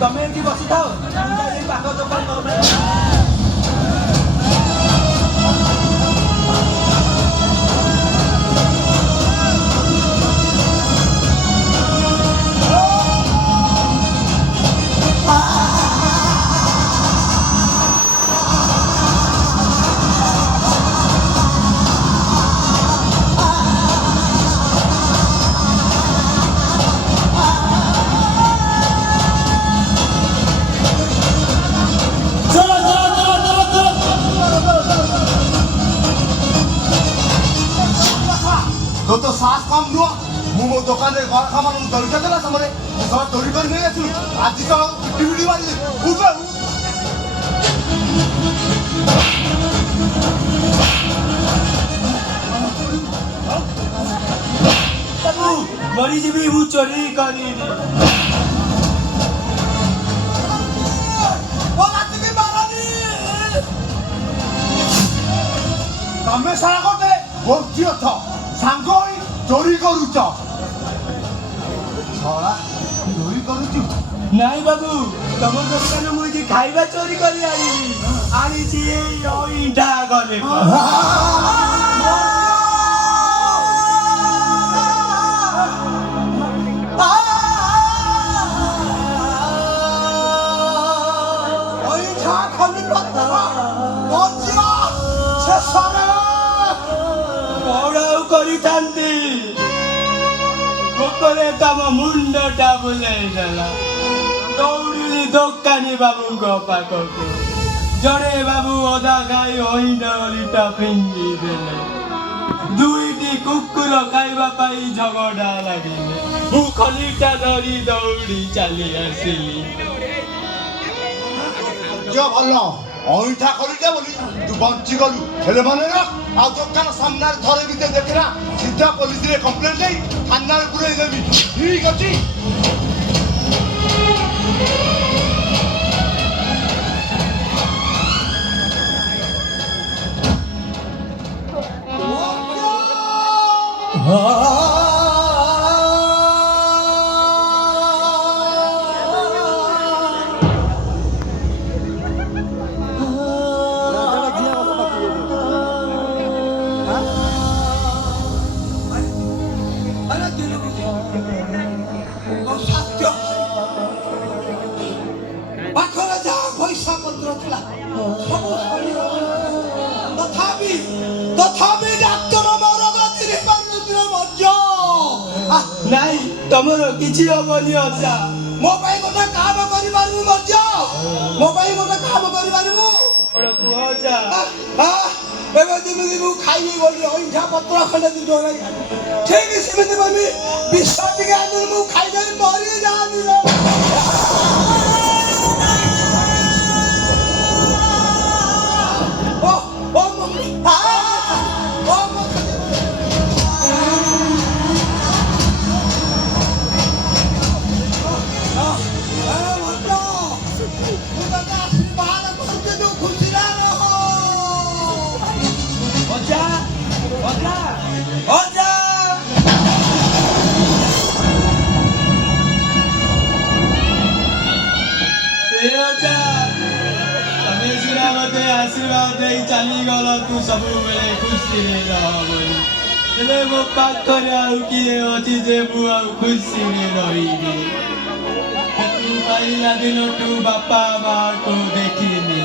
ତମେ ଏଠି ବସିଥାଅ ଏଇ ପାଖ ଦୋକାନ तो सास कम नुह मु दुकान रे घर खामा दरिका देला समरे सब दरी कर नै आछु आज तो टिविडी मारि उठा तबु मरी जीवी हु चोरी करी ओ लाती के मारानी तमे सारा कोते बोलती अथ सांग होई चोरी करूच छड़ा चोरी करूचु नहीं बाबू तम दुकान मुझे खाइबा चोरी करी आनी छी ओइडा गले ओइडा खाली पत्ता बंजिया शेषरे बड़ाऊ करी थांती कोकरे तम मुंडटा बुलाई देला दौड़िली दोकानी बाबूको पाखको जड़े बाबू अधा खाई ओइडा फिंगी देले दुईटी कुकुर खाइबा पाई झगड़ा लागिले मु खलीटा धरी दौड़ी चली आसिली जो भलो ओइठा करिले बोली तू बंची गलु हेले माने ना आ दुकान सामने थरे बिते देखरा सीधा पुलिस रे कंप्लेंट देई थाना रे पुरै देबी ठीक अछि नहीं तमर किछि होबनी अजा मो पाई गोटा काम करि बारु मजा मो पाई गोटा काम करि बारु ओड़ कुह जा एबे दिबि मु खाइबी बोली ओइठा पत्र खंडे दि डोला ठीक सिमिति बमी विश्वास के आदर मु खाइ गई मरि जानी रे ओ ओ मम्मी ओ मम्मी आशीर्वाद चली गल तू सब बेले खुशी रहे मो पाखरे आउ किए अच्छी जे मु खुशी रही तू पाइला दिन तू बापा माँ को देखिनी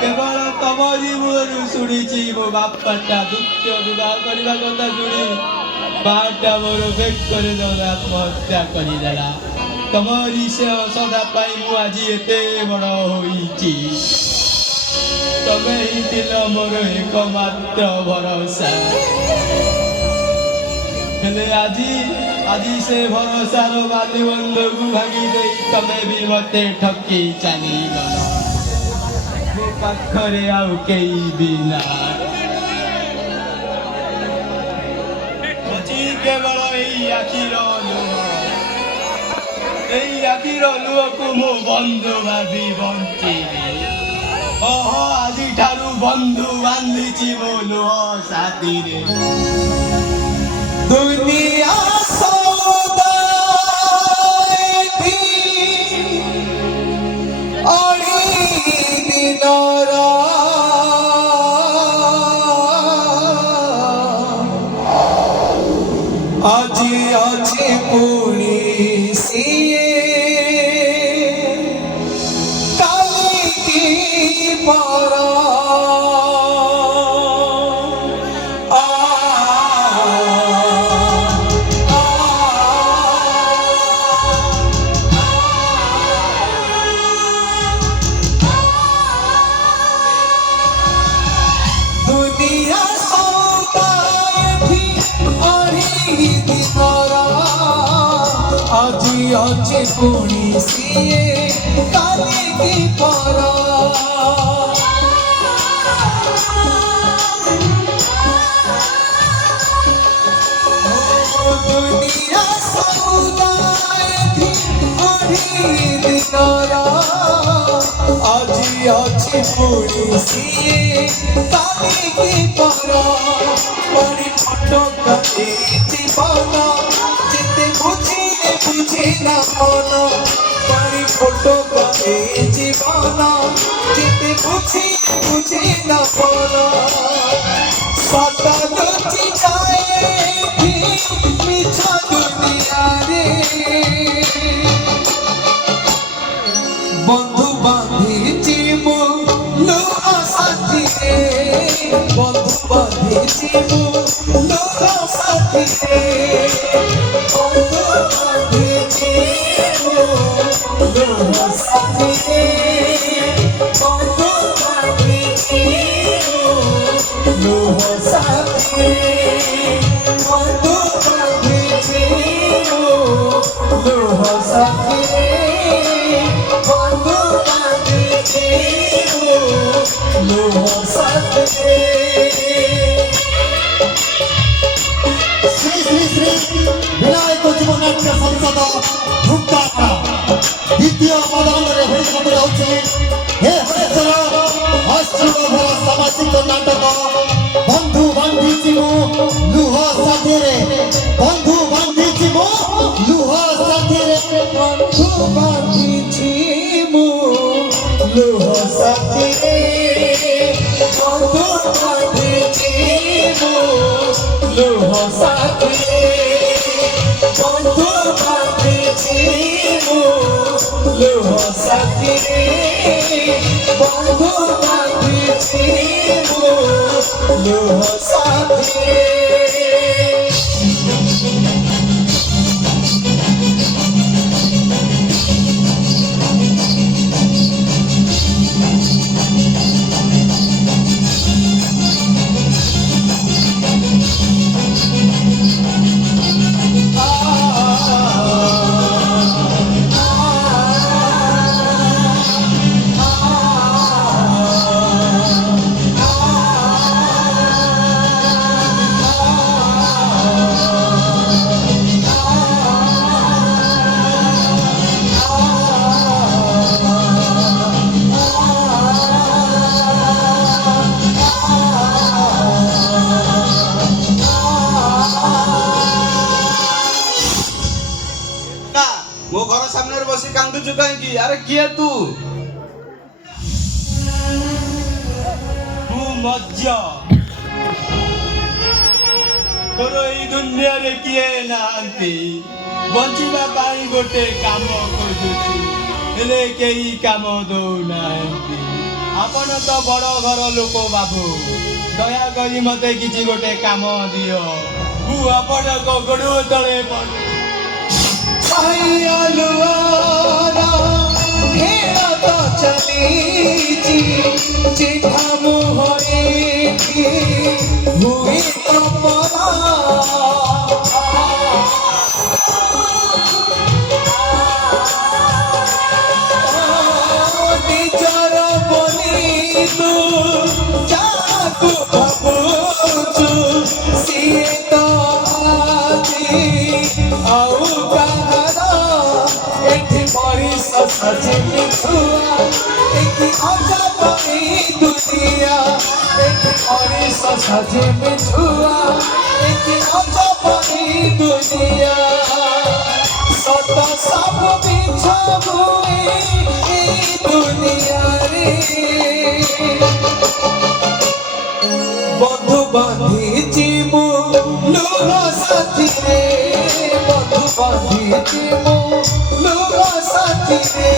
केवल तमरी मुहर शुणी मो बापाटा द्वितीय विवाह करने कथा शुणी ପାହାଡ଼ଟା ମୋର ବେକରେ ଦଉନା ହତ୍ୟା କରିଦେଲା। ତମରି ସେ ସଦା ପାଇଁ ମୁଁ ଆଜି ଏତେ ବଡ଼ ହୋଇଛି। ତମେ ହିଁ ଥିଲ ମୋର ଏକମାତ୍ର ଭରସା। ହେଲେ ଆଜି ସେ ଭରସାର ବାଲିବନ୍ଧକୁ ଭାଙ୍ଗି ଦେଇ ତମେ ବି ମତେ ଠକି ଚାଲିଗଲ। ମୋ ପାଖରେ ଆଉ କେହି ବି ନାହିଁ। ଅଛି କେବଳ ଏଇ ଆଖିର ଲୁହ। ଏଇ ଆଖିର ଲୁହକୁ ମୁଁ ବନ୍ଧୁ ଭାବି ବଞ୍ଚିବି। ଓହୋ ଆଜିଠାରୁ ବନ୍ଧୁ ବାନ୍ଧିଛି ମୋ ଲୁହ ସାଥିରେ। दुनिया सौदाई अड़ी दिनरा আজি আছে পুরি সিয়ে কালি কি পরা আজি আছে পুরি সিয়ে কালি কি পরা দুনিয়া সৌদাই আড়ি দিনরা আজি আছে পুরি সিয়ে কালি কি পরা বড়ি ফটকা জীবন যেতে বুঝে না মন পারি ফটো গায়ে জীবন যেতে বুঝে না মন সতা লুচি যায় মিছা দুনিয়ারে বন্ধু বাঁধিছি মো লুহা সাথীরে বন্ধু বাঁধিছি মো লুহা সাথীরে বন্ধু বাঁধিছি মো লুহা সাথীরে বন্ধু বাঁধিছি মো লুহা সাথীরে বন্ধু বাঁধিছি মো লুহা সাথীরে বন্ধু বাঁধিছি মো লুহা সাথীরে শ্রী শ্রী শ্রী বিনায়ক জীবনাট্য সংসদ ধূপকাঠা দ্বিতীয় পদাঙ্গরে ঘোষণা করা হচ্ছে হে হরেশ্বর অশ্লীল সামাজিক নাটক বন্ধু বান্ধিছি মু লুহ সাথীরে বন্ধু বান্ধিছি মু লুহ সাথীরে বন্ধু বাঁধিছি মো লুহ সাথীরে বন্ধু বাঁধিছি মো লুহ সাথীরে বন্ধু বাঁধিছি মো লুহ সাথীরে বন্ধু বাঁধিছি মো লুহ সাথীরে ମୋ ଘର ସାମ୍ନାରେ ବସି କାନ୍ଦୁଛୁ କାହିଁକି? ଆରେ କିଏ ତୁ? ମୁଁ ମଜ୍ଜ। ତୋର ଏଇ ଦୁନିଆରେ କିଏ ନାହାନ୍ତି। ବଞ୍ଚିବା ପାଇଁ ଗୋଟେ କାମ ଖୋଜୁଛି ହେଲେ କେହି କାମ ଦଉନାହାନ୍ତି। ଆପଣ ତ ବଡ଼ ଘର ଲୋକ ବାବୁ, ଦୟାକରି ମତେ କିଛି ଗୋଟେ କାମ ଦିଅ। ମୁଁ ଆପଣଙ୍କ ଗୋଡ଼ ତଳେ ପଡ଼େ ଛାଇଆଲୁଆର ଖେଳ ତ ଚାଲିଛି ଚିଠା ମୁହଁରେ ହୁଏ ତମର ନିଜର ବୋଲି ତୁ ଯାହାକୁ ଭାବୁଛୁ ସିଏ ତ ଆଜି ଆଉ କାହାର ଏଠି ମଣିଷ ସଜିନି ଛୁଆ ଏଠି ଅଜବ ଏଇ ଦୁନିଆ ଏଠି ମଣିଷ ସଜିନି ଛୁଆ ଏଠି ଅଜବ ଏଇ ଦୁନିଆ ସତ ସବୁ ମିଛ ହୁଏ ଏଇ ଦୁନିଆରେ বন্ধু বাঁধিছি মু লুহ সাথীরে বন্ধু বাঁধিছি মু লুহ সাথীরে